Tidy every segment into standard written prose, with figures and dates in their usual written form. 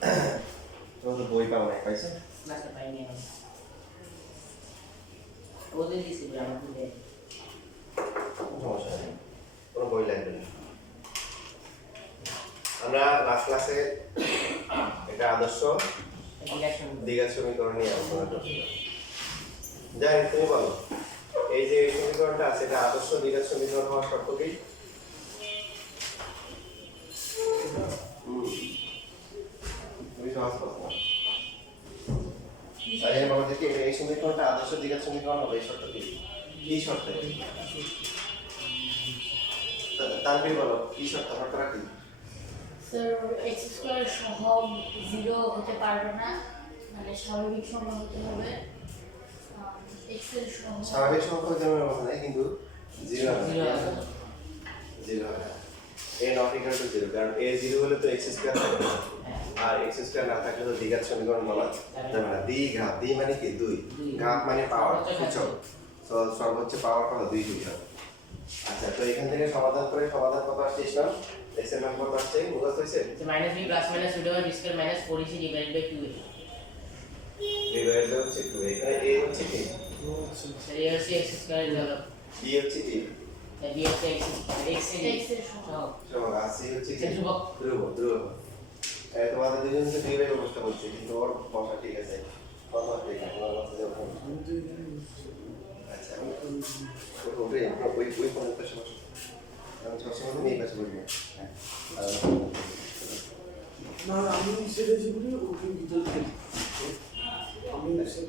তো বই পাও না পাইছো ক্লাসে পাইনি এখন ওদের দিছি বলে আমার দিলে সমস্যা নেই কোনো বই লাগবে না আমরা লাস্ট ক্লাসে এটা আদর্শ দ্বিঘাত সমীকরণ নিয়ে আলোচনা করছিলাম যাই তুমি বলো এই যে সমীকরণটা আছে এটা আদর্শ দ্বিঘাত সমীকরণ হওয়ার শর্ত কি তুমি সহজ প্রশ্ন আরে বাবা দেখি এই সমীকরণটা আদর্শ দ্বিঘাত সমীকরণ হবে এই শর্ত কি কি শর্তে তানভীর বলো কি শর্ত শর্তটা কি স্যার এক্স স্কয়ার সহগ 0 হতে পারবে না মানে স্বাভাবিক সংখ্যা হতে হবে এক্স এর সহগ স্বাভাবিক সংখ্যা যেমন কথা নাই কিন্তু 0 হবে না a not equal to 0 কারণ a 0 হলে তো x স্কয়ার থাকবে না আর x স্কয়ার না থাকলে তো দ্বিঘাত সমীকরণ বলা যাবে না দ্বিঘাত দ্বি মানে কি দুই ঘাত মানে পাওয়ার সূচক তো সর্বোচ্চ পাওয়ার কত 2 হবে আচ্ছা তো এখান থেকে সমাধান করে সমাধান কত আসছে না x এর মান কত আসছে মুখস্থ হইছে -b plus minus √1 square minus 4ac divided by 2a divided হচ্ছে 2 এখানে a হচ্ছে কি স্যার এই হচ্ছে x স্কয়ার এর হলো b হচ্ছে কি b হচ্ছে x এর সহগ সহগ আর c হচ্ছে কি ধ্রুবক ধ্রুবক তোমাদের দুজনকে দুইভাবে অবস্থা বলছি কিন্তু ওর বসা ঠিক আছে কথা ঠিক আছে তোমার কথা যাও আচ্ছা ওই পর্যন্ত সমস্যা আমি সবসময় নিয়ে কাজ করবো না আমি সেটা যেগুলো ওকে ভিতর থেকে আমি আচ্ছা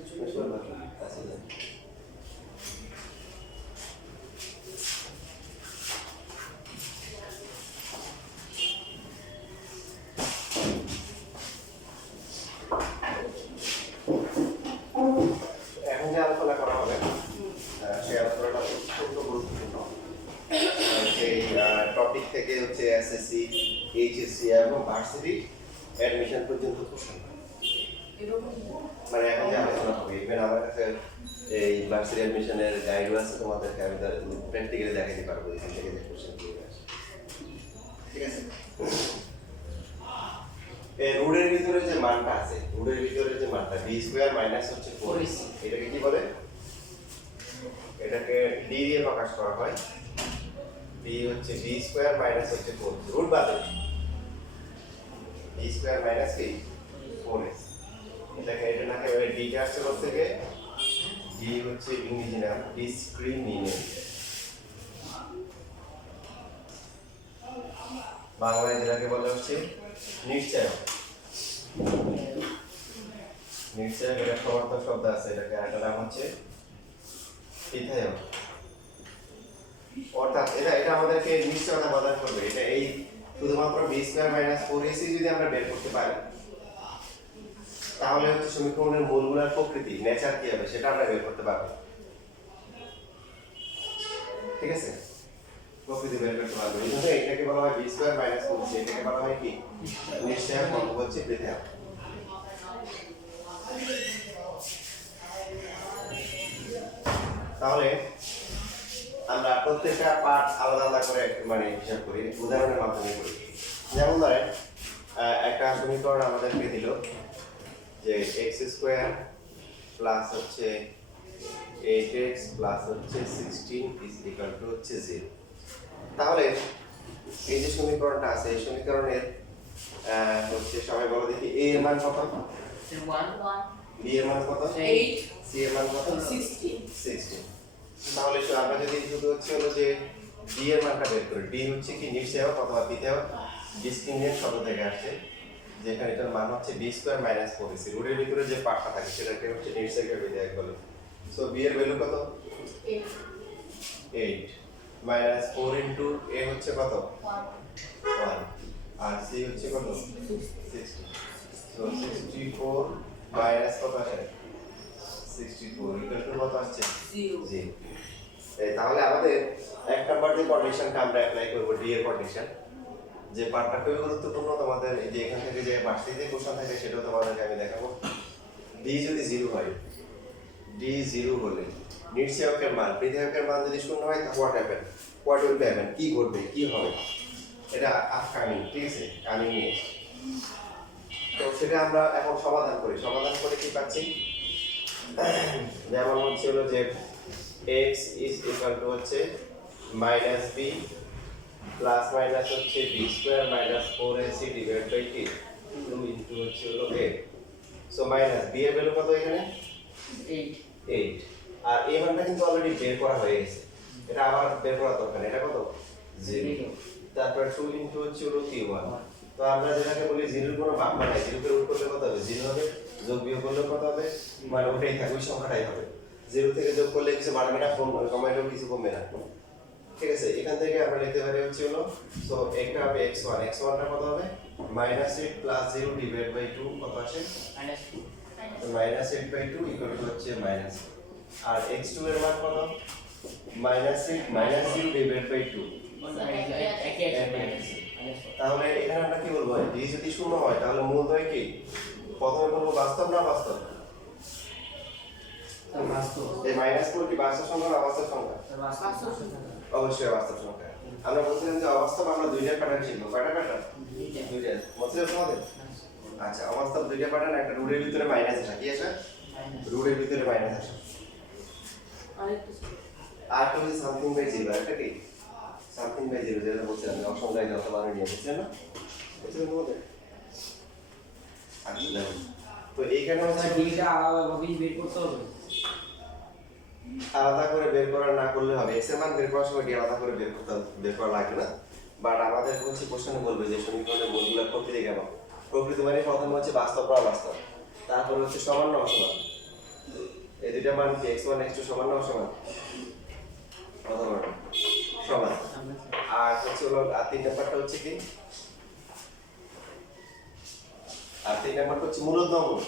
এখন যে আলোচনা করা হবে সেই আলোচনাটা অত্যন্ত গুরুত্বপূর্ণ সেই টপিক থেকে হচ্ছে এসএসসি এইচএসসি এবং ভার্সিটি অ্যাডমিশন পর্যন্ত প্রশ্ন মানে এখন যে আলোচনা হবে ইভেন আমার কাছে এই ভার্সিটি অ্যাডমিশনের গাইডও আছে তোমাদেরকে আমি প্র্যাকটিক্যালি দেখাতে পারবো এখান থেকে যে কোশ্চেন দিয়ে আসে ঠিক আছে এই রুটের ভিতরে যে মানটা আছে রুটের ভিতরে যে মানটা b স্কয়ার মাইনাস হচ্ছে 4ac এটাকে কি বলে এটাকে d দিয়ে প্রকাশ করা হয় b হচ্ছে b স্কয়ার মাইনাস হচ্ছে 4 রুট বাদে b স্কয়ার মাইনাস কি 4ac এটাকে এটা নাকি ওই d কে আসছে কোথা থেকে d হচ্ছে ইংরেজি নাম ডিসক্রিমিনেন্ট বাংলায় যেটাকে বলে হচ্ছে নিশ্চয়ক নিশ্চয়ক এটা সমর্থক শব্দ আছে এটাকে আরেকটা নাম হচ্ছে বিধায়ক অর্থাৎ এটা আমাদেরকে নিশ্চয়তা প্রদান করবে এটা এই শুধুমাত্র b স্কয়ার মাইনাস 4ac যদি আমরা বের করতে পারি তাহলে হচ্ছে সমীকরণের মূলগুলোর প্রকৃতি নেচার কি হবে সেটা আমরা বের করতে পারবো ঠিক আছে প্রকৃতি বের করতে পারবো এই জন্য এটাকে বলা হয় b স্কয়ার মাইনাস 4ac এটাকে বলা হয় কি নিশ্চয়ক অথবা হচ্ছে বিধায়ক তাহলে আমরা প্রত্যেকটা পার্ট আলাদা আলাদা করে মানে হিসাব করি উদাহরণের মাধ্যমে করি যেমন ধরেন একটা সমীকরণ আমাদেরকে দিল যে x স্কয়ার প্লাস হচ্ছে 8x প্লাস হচ্ছে 16 ইজ ইকুয়াল টু হচ্ছে 0 তাহলে এই যে সমীকরণটা আছে এই সমীকরণের হচ্ছে সবাই বলো দেখি a এর মান কত 1 b এর মান কত 8 c এর মান কত 16 তাহলে আমরা যদি শুধু হচ্ছে হলো যে d এর মানটা বের করি d হচ্ছে কি নিশ্চয়ক অথবা বিধায়ক ডিসক্রিমিনেন্ট শব্দ থেকে আসছে যেখানে এটার মান হচ্ছে b স্কয়ার মাইনাস 4ac রুটের ভিতরে যে পার্টটা থাকে সেটাকে হচ্ছে নিশ্চয়ক বিধায়ক বলে সো b এর ভ্যালু কত 8 মাইনাস 4 ইনটু a হচ্ছে কত 1 আর c হচ্ছে কত 60 সো 64 মাইনাস কত আসে 64 ইকুয়াল টু কত আসছে 0 তাহলে আমাদের এক নাম্বার যে কন্ডিশনটা আমরা অ্যাপ্লাই করব ডি এর কন্ডিশন যে পার্টটা খুবই গুরুত্বপূর্ণ তোমাদের এই যে এখান থেকে যে বাড়তি যে কোশ্চেন থাকে সেটাও তোমাদেরকে আমি দেখাবো ডি যদি 0 হয় ডি 0 হলে নিশ্চয়কের মান বিধায়কের মান যদি শূন্য হয় তাহলে হোয়াট উইল হ্যাপেন কি ঘটবে কি হবে এটা আপকামিং ঠিক আছে কামিং নিয়ে তো সেটা আমরা এখন সমাধান করি, সমাধান করে কি পাচ্ছি, যেমন হচ্ছে হলো যে x ইজ ইকুয়াল টু হচ্ছে মাইনাস বি প্লাস মাইনাস হচ্ছে B square minus 4ac divide by t 2 into হচ্ছে হলো a। সো মাইনাস বি এর ভ্যালু কত এখানে 8 8, আর এই মানটা কিন্তু অলরেডি বের করা হয়ে গেছে, এটা আবার বের করা দরকার নেই। এটা কত 0, তারপর 2 ইনটু হচ্ছে হলো t1। তো আমরা যেটাকে বলি জিরোর কোনো বাম্পা নাই, জিরোকে রুট করলে কত হবে 0 হবে, যোগ বিয়োগ করলে কত হবে, মানে ওটাই থাকবে, ওই সংখ্যাটাই হবে। 0 থেকে যোগ করলে কিছু বাড়বে না, কমাইলেও কিছু কমবে না, ঠিক আছে। এখান থেকে আমরা লিখতে পারি হচ্ছে হলো, সো একটা হবে x1, x1টা কত হবে -8 প্লাস 0 ডিভাইড বাই 2 কত আসে -8 বাই 2 ইকুয়াল টু হচ্ছে মাইনাস, আর x2 এর মান কত -8 -0 ডিভাইড বাই 2। তাহলে এখানে আমরা কি বলবো, d যদি শূন্য হয় তাহলে মূল হয় কি, প্রথমে বলবো বাস্তব না বাস্তব, এই -4 কি বাস্তব সংখ্যা না অবাস্তব সংখ্যা, অবশ্যই বাস্তব সংখ্যা। আমরা বলছিলাম যে অবাস্তব আমরা দুইটা প্যাটার্ন শিখবো, কয়টা প্যাটার্ন, দুইটা মনে আছে তোমাদের? আচ্ছা, অবাস্তব দুইটা প্যাটার্ন, একটা রুটের ভিতরে মাইনাস আসা, কি আসা রুটের ভিতরে মাইনাস আসা, আর তো হচ্ছে সামথিং বাই 0, এটা কি সামথিং বাই 0 যেটা বলছিলাম অসংখ্যায় যত মান নিয়ে বুঝছেন না, বুঝছেন তোমাদের? আচ্ছা দেখো, তো এইখানে হচ্ছে ডিটা আলাদাভাবেই বের করতে হবে, আলাদা করে বের করা না করলে হবে, x এর মান বের করার সময় আলাদা করে বের করা লাগবে না। বাট আমাদের হচ্ছে কোশ্চেনে বলবে যে সমীকরণের মূলগুলোর প্রকৃতি কেমন, প্রকৃতি মানে প্রথমে হচ্ছে বাস্তব বা অবাস্তব, তারপর হচ্ছে সমান না অসমান, এই দুইটা মান কি x1 x2 সমান না অসমান, অসমান সমান, আর হচ্ছে হলো আর 3 নাম্বারটা হচ্ছে কি, আর 3 নাম্বারটা হচ্ছে মূলদ না অমূলদ,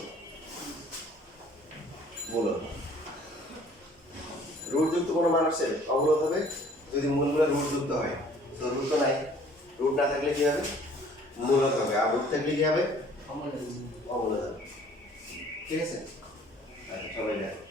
মূলদ। রুট যুক্ত কোনো মান আসছে অমূলদ হবে, যদি মূলগুলো রুট যুক্ত হয়, তো রুট তো নাই, রুট না থাকলে কি হবে মূলদ হবে, আর রুট থাকলে কি হবে অমূলদ হবে, ঠিক আছে। আচ্ছা সবাই দেখো,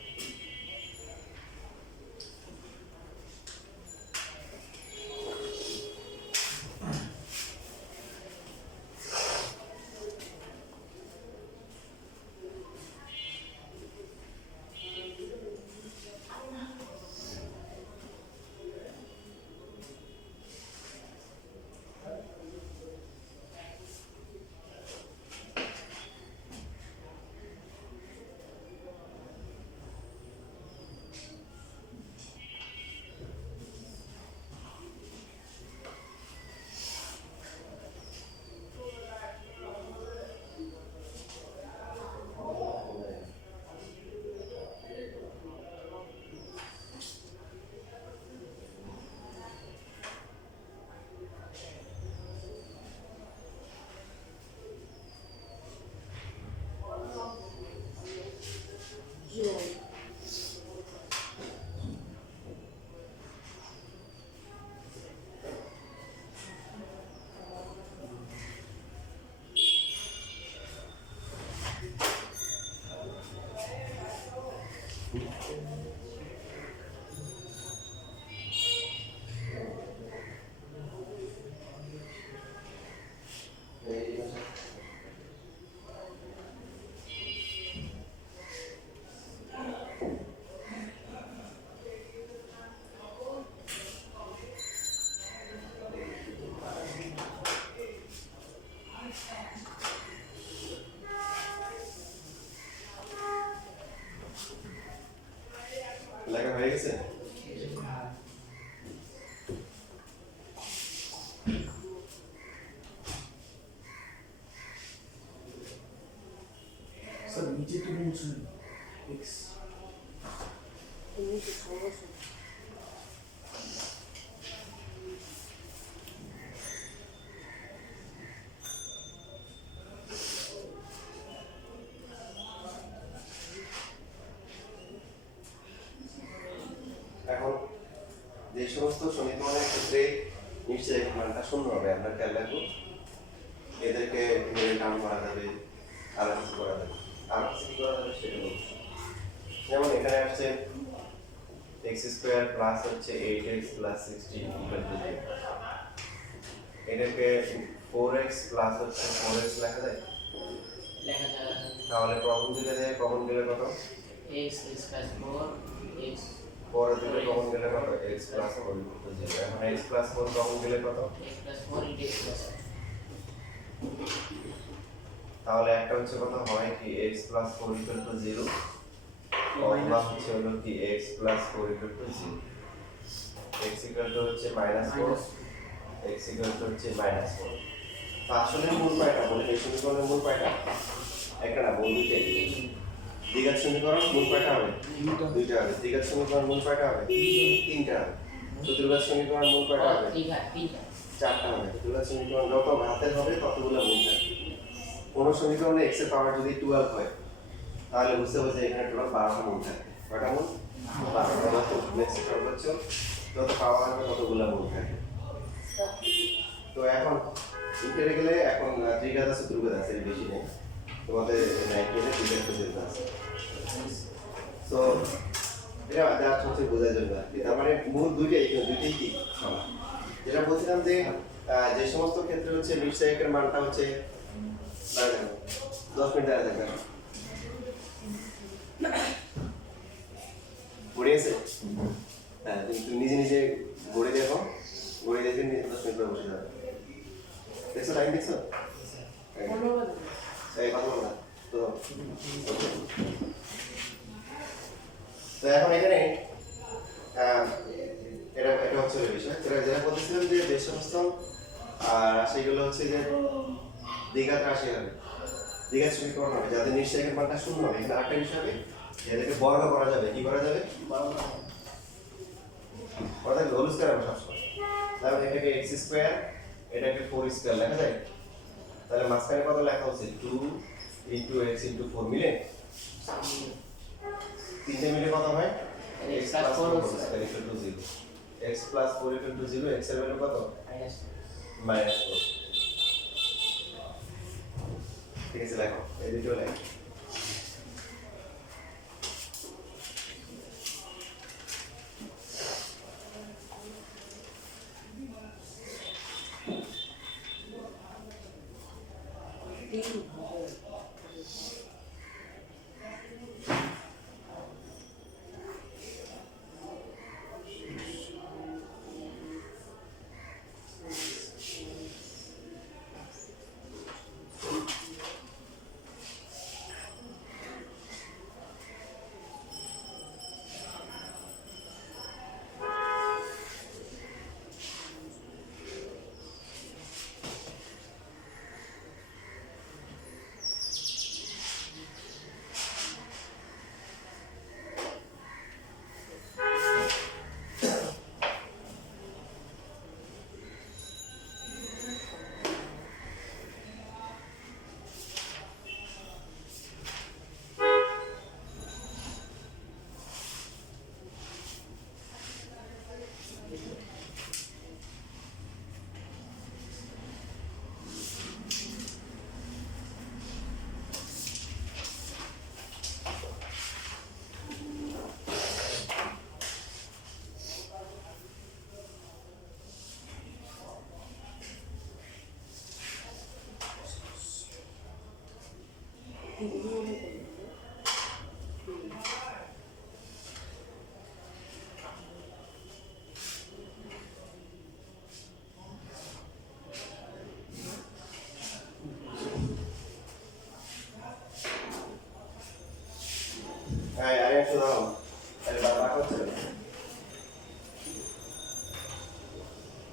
লেখা হয়ে গেছে। স্যার নিচে তো বলছেন x এখন যে সমস্ত সমীকরণের ক্ষেত্রে নিশ্চয়ই মানটা শূন্য হবে, আমরা খেয়াল রাখবো, এদেরকে কাউন্ট করা যাবে, আর কিছু করা যাবে, আর কিছু কি করা যাবে সেটা বলছি। যেমন এখানে আসছে x² প্লাস হচ্ছে 8x প্লাস 16 ইকুয়াল টু 0, এটাকে 4x প্লাস হচ্ছে 4x লেখা যায় লেখা যাবে তাহলে প্রথম দিকে থেকে কমন গেলে কত x প্লাস 4 x পরের দিকে কমন গেলে কত x প্লাস 4 এখন x প্লাস 4 কমন গেলে কত x plus 4 into x plus তাহলে একটা হচ্ছে কত হয় কি x প্লাস 4 ইকুয়াল টু 0 অথবা হচ্ছে হলো কি x plus 4 equal to 0 x equal to হচ্ছে মাইনাস 4 x ইকুয়াল টু হচ্ছে মাইনাস 4 তো আসলে মূল পায়টা বলে এই সমীকরণের মূল পায়টা একটা না মূল দুইটাই দ্বিঘাত সমীকরণ মূল পায়টা হবে দুইটা হবে দ্বিঘাত সমীকরণ মূল পায়টা হবে তিনটা হবে চতুর্ঘাত সমীকরণ মূল পায়টা হবে তিনটা চারটা হবে চতুর্ঘাত সমীকরণ যত ঘাতের হবে ততগুলো মূল থাকবে কোন সমীকরণে x এর পাওয়ার যদি 12 হয় তাহলে বুঝতে হবে যে এখানে টোটাল 12টা মূল থাকবে কয়টা মূল 12টা মতো নেক্সট সর্বোচ্চ যত পাওয়ার হবে ততগুলো মূল থাকবে তো এখন ইন্টারে গেলে এখন ত্রিঘাত আছে চতুর্ঘাত আছে এর বেশি নেই তোমাদের নাইট্রেটে ত্রিঘাত চতুর্ঘাত আছে তো এটা জাস্ট হচ্ছে বোঝার জন্য আর কি তার মানে মূল দুইটাই কি সমান যেটা বলছিলাম যে যে সমস্ত ক্ষেত্রে হচ্ছে নিশ্চয়কের মানটা হচ্ছে 10 মিনিট দাঁড়িয়ে থাকবে পড়িয়েছে হ্যাঁ তুমি নিজে নিজে গড়ে দেখো গড়ে দেখে 10 মিনিট পরে বসে যাবে দেখছো টাইম দেখছো এই ভালো না তো তো এখন এখানে এটা হচ্ছে বিষয় যেটা বলতেছিলাম যে সমস্ত রাশিগুলো হচ্ছে যে দ্বিঘাত রাশি হবে দ্বিঘাত সমীকরণ হবে যাদের নিশ্চয়কের মানটা শূন্য হবে এখানে আরেকটা বিষয় হবে এদেরকে বর্গ করা যাবে কি করা যাবে অর্থাৎ হোল স্কয়ার হবে সবসময় তাহলে এটাকে x স্কয়ার এটাকে 4 স্কয়ার লেখা যায় তাহলে মাঝখানে কত লেখা হচ্ছে 2 ইনটু x ইনটু 4 মিলে তিনটে মিলে কত হয় x plus 4 equal to 0 x plus 4 equal to 0 x এর ভ্যালু কত মাইনাস 4 ঠিক আছে লেখো এই দুটো লেখো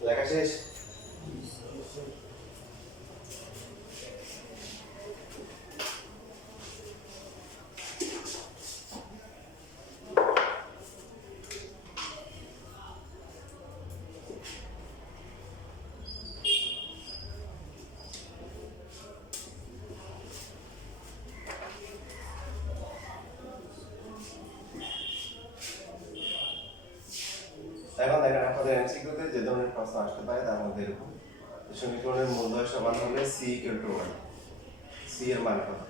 লেখা শেষ এখন দেখেন আপনাদের এমসিকিউতে যে ধরনের প্রশ্ন আসতে পারে তার মধ্যে এরকম সমীকরণের মূলদ্বয় সমান হলে c = 1 c এর মান কত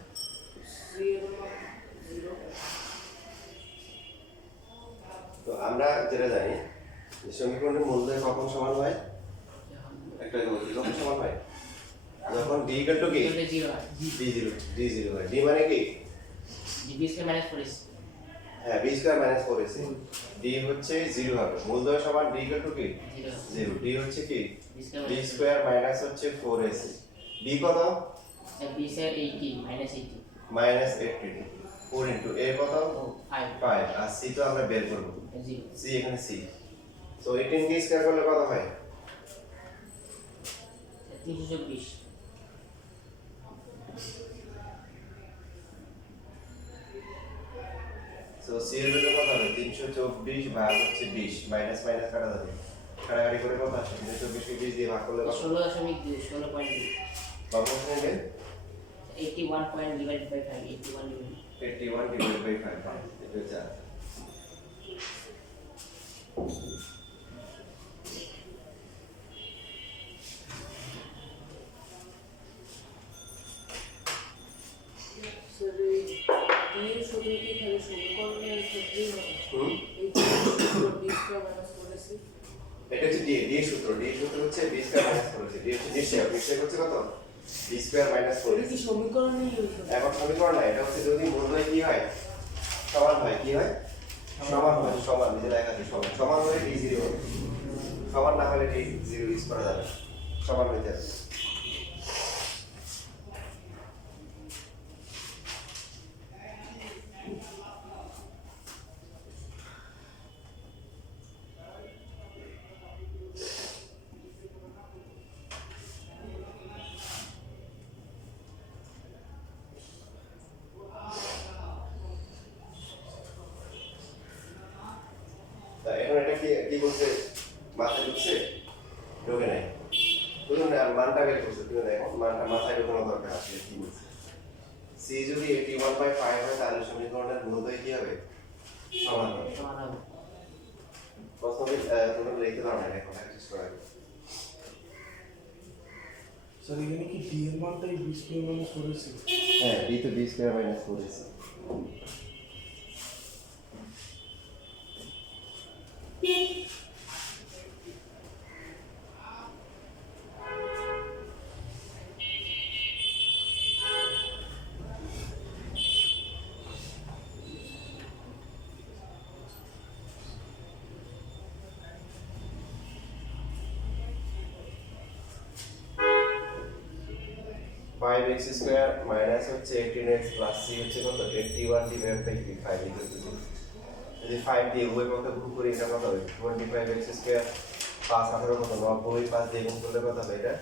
তো আমরা যেটা জানি যে সমীকরণের মূলদ্বয় কখন সমান হয় একটা বলছি কখন সমান হয় যখন d ইকুয়াল টু কি ইকুয়াল টু 0 হয় d0 হয় d মানে কি b স্কয়ার মাইনাস 4ac হ্যাঁ b square minus 4ac d হচ্ছে 0 হবে মূলদয় সমান d ইকুয়াল টু কি 0 d হচ্ছে কি b স্কয়ার মাইনাস হচ্ছে 4ac b কত b square 80 minus 80 minus 80 4 into a কত 5 5 আর c তো আমরা বের করব 0 c এখানে c সো 18 কে স্কয়ার করলে কত হয় 324 সো c এর ভ্যালু কত হবে 324 ভাগ হচ্ছে 20 মাইনাস মাইনাস কাটা যাবে কাটাকাটি করে কত আসে 324 কে 20 দিয়ে ভাগ করলে কত 16.2 16.2 বাবু নেবেন 81 point divide by 5 81 divide 81 divide by 5 এটা হচ্ছে স্যার এই দিয়ে শুধু কি খালি সমীকরণের ক্ষেত্রেই হবে হুম এই যে বি স্কয়ার মাইনাস 4ac এটা হচ্ছে d সূত্র হচ্ছে b square minus 4ac d হচ্ছে নিশ্চয় হচ্ছে কত b স্কয়ার মাইনাস এটা 4ac কি সমীকরণেই হইতো এখন সমীকরণ না এটা হচ্ছে যদি মূলদয় কি হয় সমান হয় কি হয় সমান হয় সমান নিজে লেখা আছে সমান সমান হলে d0 হবে সমান না হলে d0 ইউজ করা যাবে না। সমান হইতে হবে তা এখন এটা কি বলছে মাথায় ঢুকছে ঢোকে নাই বুঝুন না আর মানটা বের করছে তুমি দেখো মানটা মাথায় ঢোকানো দরকার আছে কি বলছে c যদি 81/5 হয় তাহলে সমীকরণের মূলদয় কি হবে সমান হবে সমান হবে প্রথমে তোমরা লিখতে পারো না এখন প্র্যাকটিস করা আগে। স্যার এখানে কি d এর মানটাই b স্কয়ার মাইনাস 4ac হ্যাঁ d তো b square minus 4ac five x square minus হচ্ছে 18x প্লাস c হচ্ছে কত 81 ডিভাইড বাই 5 ইকুয়াল টু 0 যদি 5 দিয়ে উভয় পক্ষে গুণ করি এটা কত হবে 25x স্কয়ার 5 18 কত 90 5 দিয়ে গুণ করলে কত হবে এটা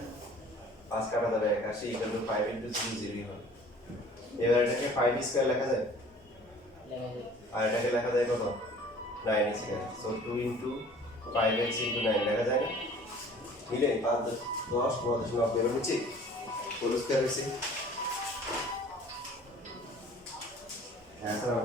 5 কাটা যাবে 81 ইকুয়াল টু 5 ইনটু 0 0 হবে এবার এটাকে 5 স্কয়ার লেখা যায় লেখা যায় আর এটাকে লেখা যায় কত 9 square so 2 into 5x into 9 লেখা যায় না মিলে 5 10 10 বের হচ্ছে হোল স্কয়ার হয়েছে হ্যাঁ স্যার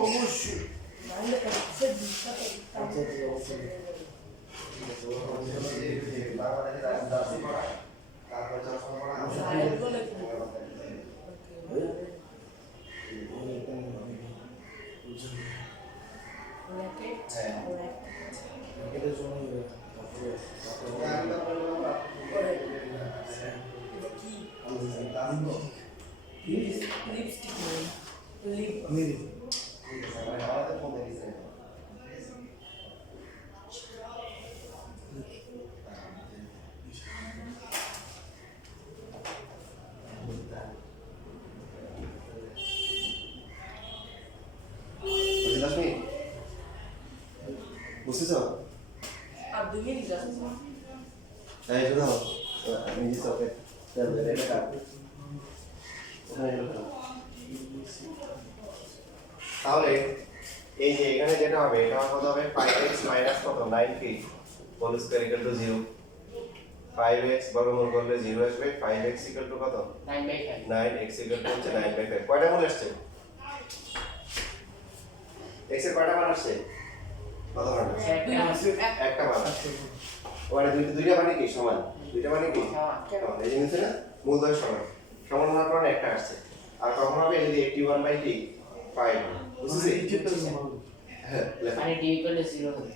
অবশ্যই মানে একটা দিশা আচ্ছা অবশ্যই এটা জন্য লিপস্টিক মানে লিপ মেরে বুঝতেছ আর দুই মিনিট আছে তাই শুধু আমি যে সকে তাহলে এটা কাট তাহলে এই যে এখানে যেটা হবে এটা কত হবে 5x মাইনাস কত 9 কি whole square equal to 0 5x বর্গমূল করলে 0 আসবে 5x ইকুয়াল টু কত 9/5 9x ইকুয়াল টু হচ্ছে 9/5 কয়টা মূল আসছে x এর কয়টা মান আসছে কত মান স্যার একটা মান ওখানে দুইটা মানে কি সমান দুইটা মানে কি এই জিনিস না মূলদয় সমান সমান হওয়ার কারণে একটা আসছে আর কখন হবে যদি 81/t 5 বুঝছিস এইটা সমান হ্যাঁ লেখা মানে d equal to 0 হবে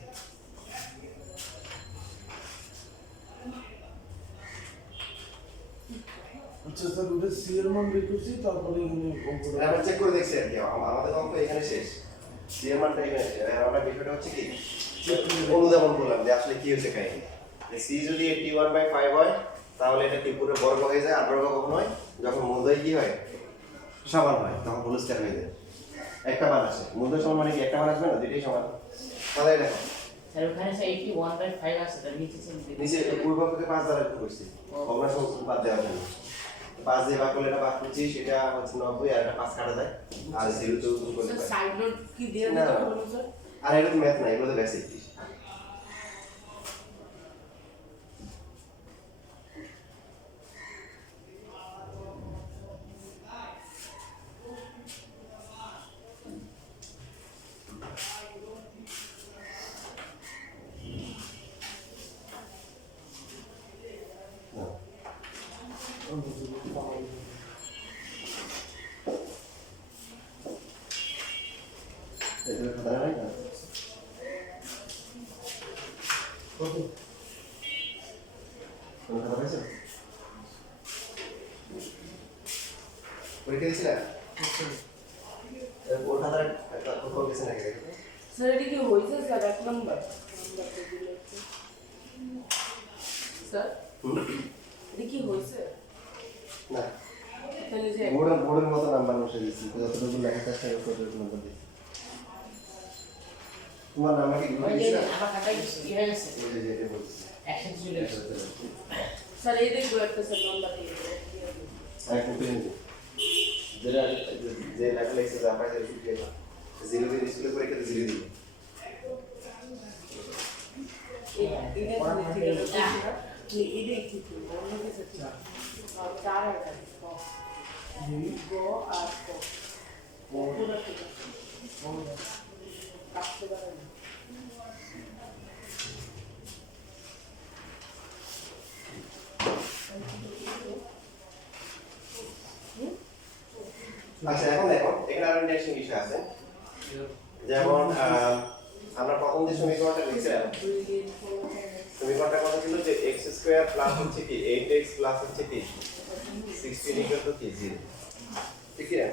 আচ্ছা স্যার ওটা সি এর মান বের করছি তারপরে এখানে অঙ্কটা আমরা চেক করে দেখছি আর কি আমাদের অঙ্ক এখানে শেষ সি এর মানটা এখানে শেষ আর আমরা বিষয়টা হচ্ছে কি অনুধাবন করলাম যে আসলে কি হচ্ছে কাহিনী যে সি যদি 81/5 হয় তাহলে এটা কি পুরো বর্গ হয়ে যায় আর বর্গ কখন হয় যখন মূলদয় কি হয় সমান হয় তখন হোল স্কয়ার হয়ে যায় একটা মান আসে মূলদয় সমান মানে কি একটা মান আসবে না দুটোই সমান তাহলে দেখো স্যার ওখানে স্যার 81/5 আছে তার নিচে স্যার নিচে পূর্বপক্ষে 5 দ্বারা গুণ করছি ভগ্নাংশ বাদ দেওয়ার জন্য 5 দিয়ে ভাগ করলে এটা 25 এটা হচ্ছে 90 আর এটা 5 কাটা যায় আর 0 তে গুণ করতে পারি সাইড নোট কি দিয়ে না। দিতে হবে স্যার? আর এটা তো ম্যাথ না এগুলো তো বেসিক এগুলো খাতা নাই না কত কোন খাতা পাইছো পরীক্ষা দিছিলা ওর খাতার একটা কোথাও গেছে নাকি দেখো স্যার এটা কি হয়েছে স্যার এক নম্বর স্যার এটা কি হয়েছে না তাহলে যে বোর্ডের মতো নাম্বার বসে দিচ্ছি যতটুকু লেখা থাকে ততটুকু নাম্বার দিচ্ছি তোমার নাম্বার কি ওই যে আমার খাতায় কি হয়ে গেছে ওই যে এটা বলছি একসাথে চলে গেছে স্যার এই দেখবো একটা স্যার নাম্বার দিয়ে দেবো। একদম পেন যেটা যে লেখা লেখছে যা পাই সেটা শুকিয়ে যাবে জিরো দিয়ে স্কুলে করে কেটে জিরো দিবে এটাই ঠিক অন্য কিছু ঠিক চার আর গ আর ক পুরো ঠিক আছে কাটতে পারে না আচ্ছা এখন দেখো এখানে আরো ইন্টারেস্টিং বিষয় আছে যেমন আমরা প্রথম যে সমীকরণটা লিখছিলাম সমীকরণটা কত ছিল যে x স্কয়ার প্লাস হচ্ছে কি 8x প্লাস হচ্ছে কি 16 ইকুয়াল টু কি 0 ঠিক কি না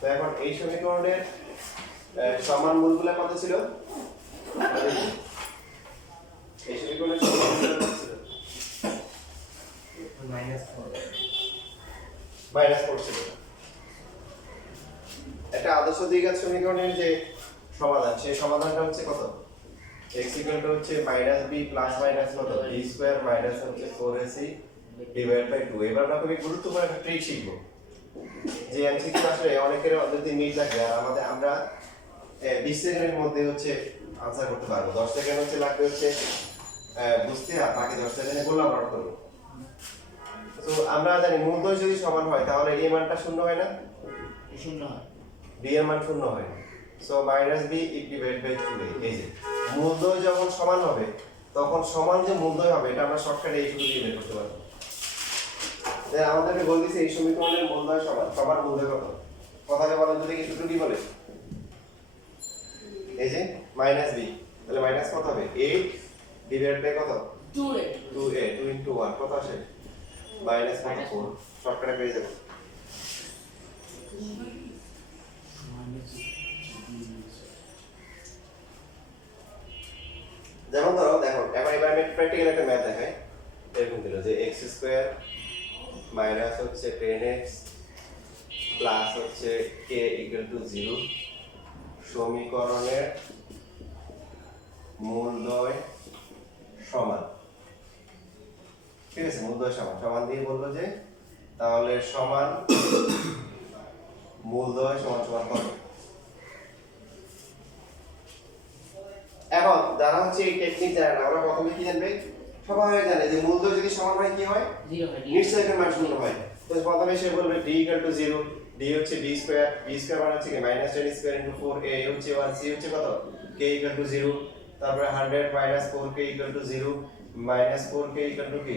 তো এখন এই সমীকরণের সমান মূলগুলো কত ছিল এই সমীকরণের সমান মূলগুলো কত ছিল -4 ছিল একটা আদর্শ দ্বিঘাত সমীকরণের যে সমাধান সেই সমাধানটা হচ্ছে কত x = হচ্ছে -b প্লাস মাইনাস কত b স্কয়ার মাইনাস হচ্ছে 4ac ডিভাইড বাই 2 এবার আমরা খুবই গুরুত্বপূর্ণ একটা ট্রিক শিখব যে এমসিকিউ আসলে অনেকের যদি মিল লাগে আর আমরা 20 সেকেন্ডের মধ্যে হচ্ছে আনসার করতে পারবো 10 সেকেন্ড হচ্ছে লাগবে হচ্ছে বুঝতে আর বাকি 10 সেকেন্ডে গোলা ভরাট করব তো আমরা জানি মূলদয় যদি সমান হয় তাহলে a মানটা শূন্য হয় না শূন্য হয় b এর মান শূন্য হয় so -b divide by 2a এই যে মূলদয় যখন সমান হবে তখন সমান যে মূলদয় হবে এটা আমরা শর্টকাটে এই সূত্র দিয়ে বের করতে পারবো তাই আমাদেরকে বল দিছে এই সমীকরণের মূলদয় সমান সবার মূলদয় কত কথাটা বলেন যদি কি সূত্র কি বলে এই যে -b তাহলে মাইনাস কত হবে 8 ডিভাইড বাই কত 2a 2a 2 into 1 কত আসে -4 শর্টকাটে পেয়ে যাবে যেমন ধরো দেখো এবার আমি প্র্যাকটিক্যাল একটা ম্যাথ দেখাই এরকম দিল যে x স্কয়ার মাইনাস হচ্ছে 10x প্লাস হচ্ছে k = 0 সমীকরণের মূলদয় সমান ঠিক আছে মূলদয় সমান সমান দিয়ে বললো যে তাহলে সমান মূলদয় সমান সমান কত এখন যারা হচ্ছে এই টেকনিক জানে না আমরা প্রথমে কি জানবে সবাই জানে যে মূলদয় যদি সমান হয় কি হয় 0 হয় নিশ্চয়ই এর মান শূন্য হয় তো প্রথমে সে বলবে d = 0 d হচ্ছে b স্কয়ার মানে হচ্ছে কি মাইনাস 10 স্কয়ার ইনটু 4 a হচ্ছে 1 c হচ্ছে কত k ইকুয়াল টু 0 তারপরে 100 minus 4k equal to 0 minus 4k equal to কি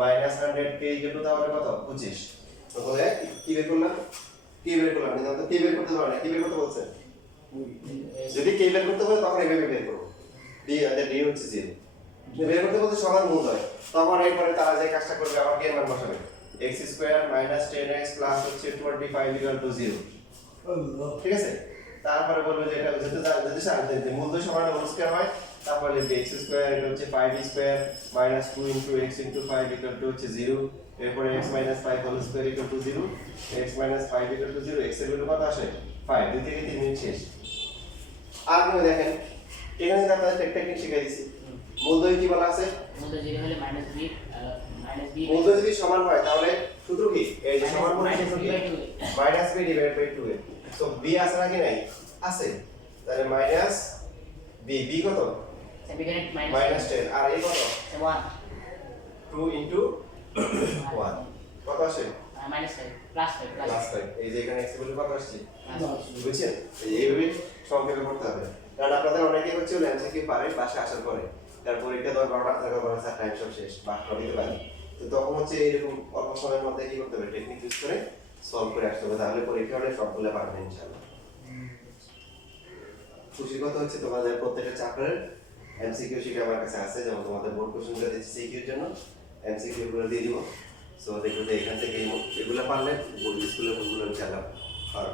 মাইনাস 100k ইকুয়াল টু তাহলে কত 25 তাহলে কি বের করলাম কিন্তু তো কি বের করতে পারো না কি বের করতে বলছেন যদি k বের করতে হয় তখন এভাবে বের করব d হচ্ছে 0 বের করতে বলতে সমান মূল হয় তখন এরপরে তারা যে কাজটা করবে আবার k এর মান বসাবে x square minus 10x plus হচ্ছে 25 ইকুয়াল টু 0 ঠিক আছে তারপরে বলবো যে এটা যদি জানতে যে মূল সমান হোল স্কয়ার হয় তারপরে লিখবে x স্কয়ার এটা হচ্ছে 5 square minus 2 into x into 5 equal to হচ্ছে 0 এরপরে x minus 5 whole square equal to 0 x minus 5 equal to 0 x এর ভ্যালু কত আসে 5 2 থেকে 3 মিনিট শেষ আর আপনি দেখেন এখানে কিন্তু আপনাদের টেকনিক শিখিয়ে দিয়েছি মূলদয় কি বলা আছে মূলদয় 0 হলে b মূলদয় যদি সমান হয় তাহলে সূত্র কি এই যে সমান মূল সূত্র কি minus b divided by 2a so b আছে নাকি নাই আছে তাহলে মাইনাস b কত মাইনাস 10 আর এই কত 1 2 ইনটু 1 কত আসে প্লাস 5 এই যে এখানে x এর ভ্যালু কত আসছে বুঝছেন এইভাবে সংক্ষেপে করতে হবে কারণ আপনাদের অনেকেই হচ্ছে এমসিকিউ পারে পাশে আসার পরে তারপর এটা 10 12টা থাকা পরে স্যার টাইম সব শেষ বা দিতে পারি তো তখন হচ্ছে এরকম অল্প সময়ের মধ্যে কি করতে হবে টেকনিক ইউজ করে সলভ করে আসতে হবে তাহলে পরীক্ষা হলে সবগুলো পারবে ইনশাআল্লাহ খুশির কথা হচ্ছে তোমাদের প্রত্যেকটা চ্যাপ্টারের এমসিকিউ শিট আমার কাছে আছে যেমন তোমাদের বোর্ড কোশ্চেনগুলো দিচ্ছি সিকিউর জন্য এমসিকিউ গুলো দিয়ে দিব সো দেখো যে এখান থেকে এগুলো পারলে বোর্ড স্কুলের বইগুলো ইনশাআল্লাহ পারো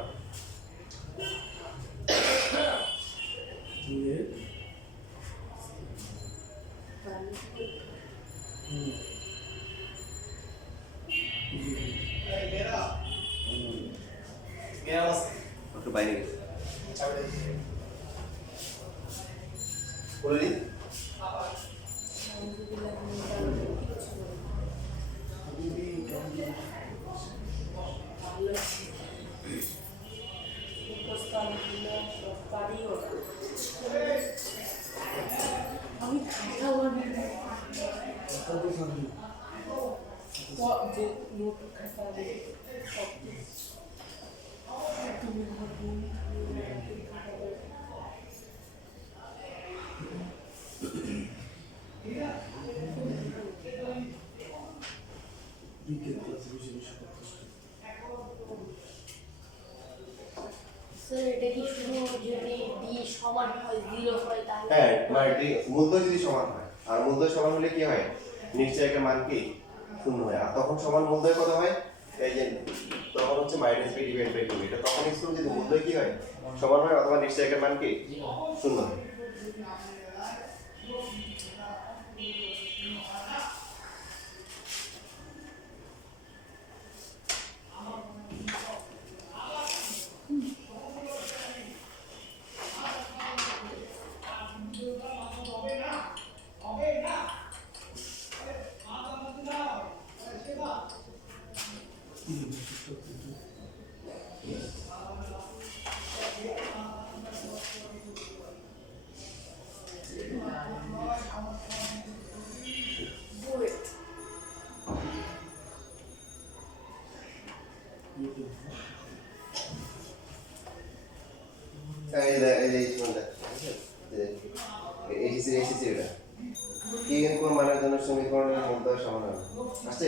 একটু বাইরে গেছে বলে দিন আমি খাতা বানাবো যে নোট খাতা সব তুমি স্যার এটা কি শুধু যদি ডি সমান হয় 0 হয় তাহলে হ্যাঁ মানে মূলদয় যদি সমান হয় আর মূলদয় সমান হলে কি হয় নিশ্চয় একটা মান কি শূন্য হয় আর তখন সমান মূলদয় কত হয় এই যে তখন হচ্ছে মাইনাস b ডিভাইড বাই 2 এটা তখন স্কুল যদি মূলদয় কি হয় সমান হয় অথবা নিশ্চয় একটা মান কি শূন্য হয় কোন মানের জন্য সমীকরণের মূলদয় সমান হবে আসছে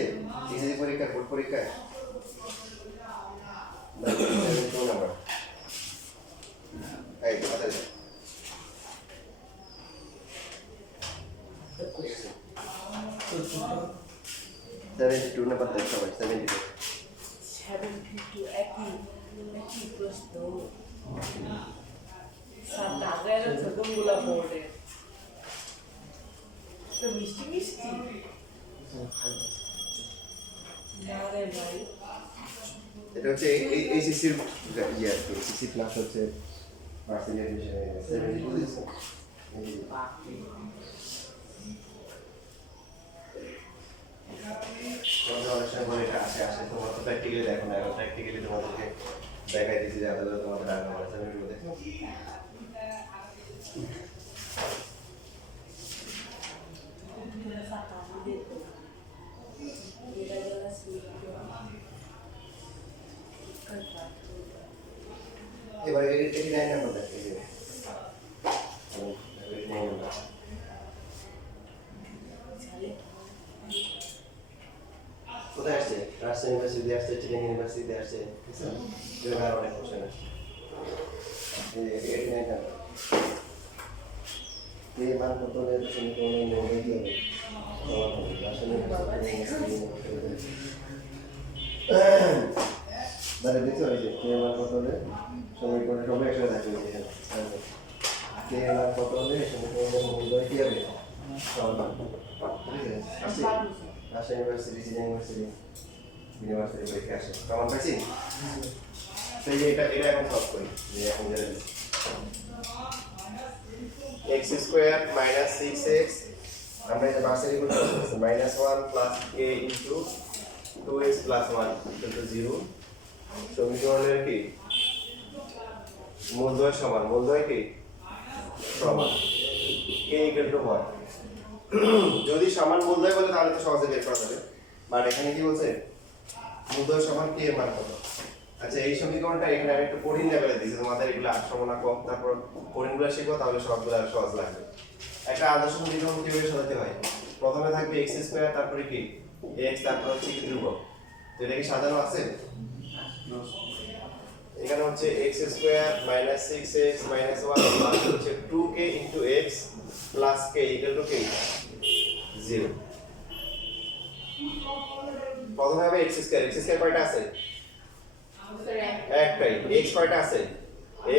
এসএসসি পরীক্ষা বোর্ড পরীক্ষায় নাম্বার এই কথা 72 নাম্বার দেখতে হবে 72 একই প্রশ্ন স্যার নাগাইলে ছোটগুলা বোর্ডে তো মিষ্টি মিষ্টি না রে ভাই এটা হচ্ছে এইচএসসির ইয়ে আর কি এইচএসসি প্লাস হচ্ছে পার্সেন্টেজ হিসেবে 72 দিচ্ছে অনেক সময় বলে এটা আসে তোমার তো প্র্যাকটিক্যালি দেখো না প্র্যাকটিক্যালি তোমাদেরকে দেখাই দিচ্ছি যে আদালত তোমাদের আগে বলেছে দেখো এটা গেলা সুইট রাজশাহী ইউনিভার্সিটি আসছে, চিটাং ইউনিভার্সিটি আসছে, ঠিক আছে? এরকম আরো অনেক কোশ্চেন আসছে। এই মান কত হলে সমীকরণের মৌলিক কি হবে? রাজশাহী মানে দেখছো এই যে কে মান কত হলে সমীকরণের সবাই একসাথে থাকবে এখানে কে মান কত হলে সমীকরণের মৌলিক কি হবে? সমাধান। ঠিক আছে? রাজশাহী ইউনিভার্সিটি, চিটাং ইউনিভার্সিটি পরীক্ষা আসে। কেমন পাইছি? সেই যে এটা এখন সলভ করি। যে এখন যেটা x স্কয়ার মাইনাস 6x আমরা এটা বাক্সের করতে পারছি -1 plus k into 2x plus 1 equal to 0 সমীকরণের কি মূলদ্বয় সমান মূলদ্বয় কি সমান k ইকুয়াল টু 1 যদি সমান মূলদ্বয় বলে তাহলে তো সহজে বের করা যাবে বাট এখানে কি বলছে মূলদ্বয় সমান k এর মান কত আচ্ছা এই সমীকরণটা এখানে আমি একটু কঠিন লেভেলে দিয়েছি তোমাদের এগুলো আসমনা কম তারপর কঠিনগুলো শিখো তাহলে সবগুলো আর সহজ লাগবে একটা আদর্শ সমীকরণ কিভাবে সাজাতে হয় প্রথমে থাকবে x স্কয়ার তারপরে কি x তারপর হচ্ছে কি ধ্রুবক তো এটা কি সাজানো আছে এখানে হচ্ছে x square minus 6x minus 1 plus হচ্ছে 2k into x plus k equal to k 0 প্রথমে হবে x স্কয়ার কয়টা আছে একটাই x কয়টা আছে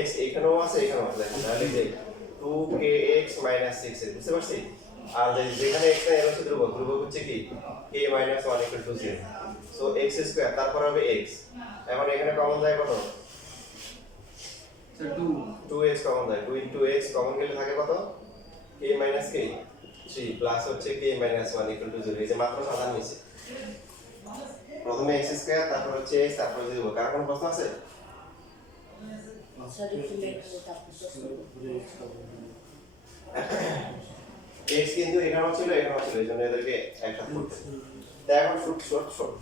x এখানেও আছে এখানেও আছে দেখেন তাহলে যে 2kx 6 বুঝতে পারছি আর যেখানে x এর হচ্ছে ধ্রুবক হচ্ছে কি k 1 0 সো x স্কয়ার তারপর হবে x এখন এখানে কমন যায় কত স্যার 2x কমন যায় 2 into x কমন গেলে থাকে কত k k 3 প্লাস হচ্ছে k 1 0 এই যে মাত্র সাধারণ হয়েছে প্রথমে x স্কয়ার তারপর হচ্ছে x তারপর ধ্রুবক কার কোনো প্রশ্ন আছে x কিন্তু এখানেও ছিল এইজন্য এদেরকে একসাথে করতে তাই এখন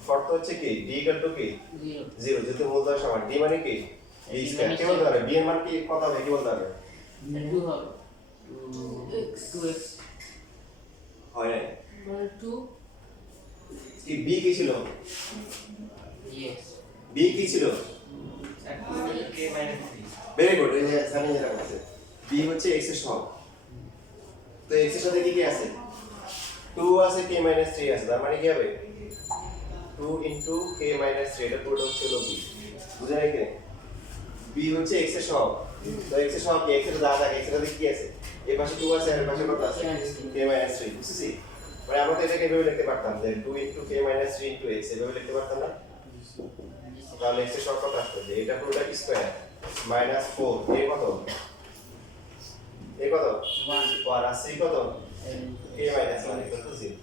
শর্ত হচ্ছে কি d ইকুয়াল টু কি 0 যেহেতু মূলদ্বয় সমান d মানে কি b স্কয়ার কি বলতে পারবে b এর মান কি কত হবে কি বলতে পারবে 2 হবে 2x হয় নাই 2 কি b কি ছিল yes b কি ছিল k minus 3 ভেরি গুড এই যে সানি যেটা বলছে b হচ্ছে x এর সহগ তো x এর সাথে কি কি আছে 2 আছে k 3 আছে তার মানে কি হবে 2 into k 3 এটা পুরোটা হচ্ছে হলো b বুঝে রাখে b হচ্ছে x এর সহগ তো x এর সহগ কি x এর দাঁড়া থাকে x এর সাথে কি আছে এই পাশে 2 আছে আর এই পাশে কত আছে k 3 বুঝছিস মানে আমরা তো এটাকে এভাবে লিখতে পারতাম যে 2 into k 3 into x এভাবে লিখতে পারতাম না তাহলে x এর সহগ কত আসবে যে এটা পুরোটা কি স্কয়ার -4 এ কত এ কত 1 আর c কত k 1 ইকুয়াল টু 0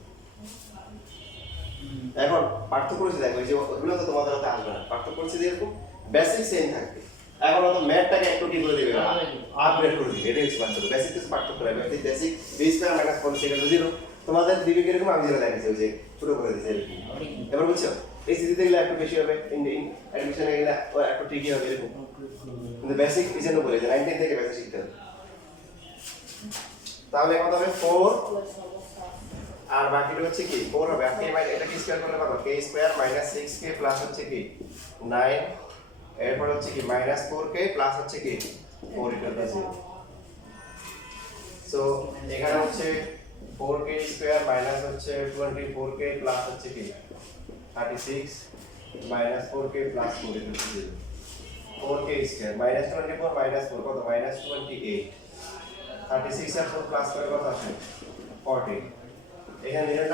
এখন পার্থক্য করেছি দেখো এই যে ওগুলো তো তোমাদের হাতে আসবে না পার্থক্য করেছি এরকম বেসিক সেম থাকবে এখন তো ম্যাথটাকে একটু কি করে দিবে আপগ্রেড করে দিবে এটা হচ্ছে পার্থক্য বেসিক কিছু পার্থক্য করে basic b square minus 4 equal to 0 তোমাদের দিবে কি এরকম আমি যেটা দেখাচ্ছি ওই যে ছোট করে দিয়েছি এরকম এবার বুঝছো এই সিটিতে গেলে একটু বেশি হবে অ্যাডমিশনে গেলে একটু ঠিকই হবে এরকম কিন্তু বেসিক এই জন্য বলে যে 19 থেকে বেসিক শিখতে হবে তাহলে কত হবে 4 আর বাকিটা হচ্ছে কি 4 হবে আর k মানে এটা কি স্কয়ার করলে কত k square minus 6k plus হচ্ছে কি 9 এরপর হচ্ছে কি মাইনাস 4k প্লাস হচ্ছে কি 4 ইকুয়াল টু 0 সো এখানে হচ্ছে 4k স্কয়ার মাইনাস হচ্ছে 24k প্লাস হচ্ছে কি 36 minus 4k plus 4 equal to 0 4k square minus 24 minus 4 কত মাইনাস 28 36 আর 4 প্লাস করে কত আসে 40 এখানে নির্ণয়